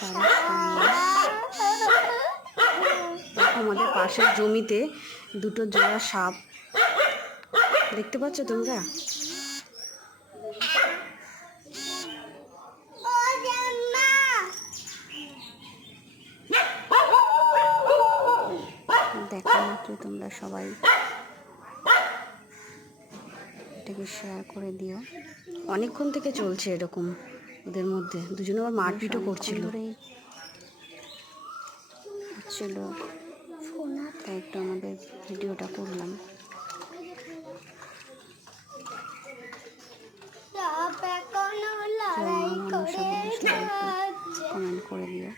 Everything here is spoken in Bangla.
বাড়ির সামনে আমাদের পাশের জমিতে দুটো জোড়া সাপ দেখতে পাচ্ছ তোমরা? দেখা মাত্র তোমরা সবাই এটাকে শেয়ার করে দিও। অনেকক্ষণ থেকে চলছে এরকম, ওদের মধ্যে দুজনে আবার মারপিটও করছিল, তাই একটু আমাদের ভিডিওটা করলাম। কমেন্ট করে দিও।